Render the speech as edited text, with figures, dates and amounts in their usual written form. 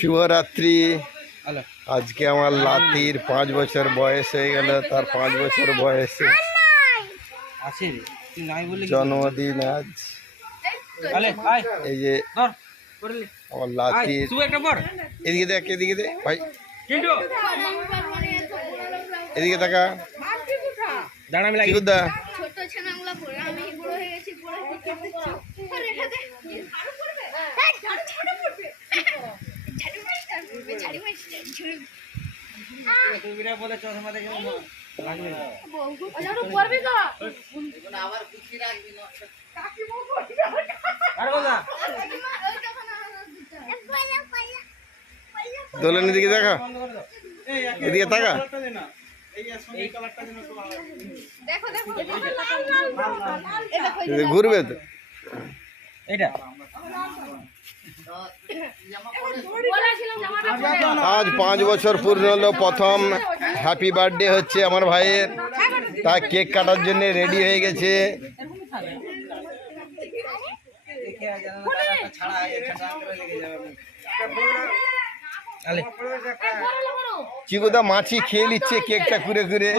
শুভরাত্রি। আজকে আমার লাতির 5 বছর বয়স হয়ে গেল। তার 5 বছর বয়সে জন্মদিন আজ। এই যে আমার লাতির, এদিকে দেখ, এদিকে দে ভাই, এদিকে তাকা। দা দোলের এদিকে দেখা, এদিকে তাকা। ঘুরবে তো আজ 5 বছর পূর্ণ হলো। প্রথম হ্যাপি বার্থডে হচ্ছে আমার ভাইয়ের। তা কেক কাটার জন্য রেডি হয়ে গেছে। চিকুদা মাছি খেয়ে নিচ্ছে কেকটা কুড়ে কুড়ে।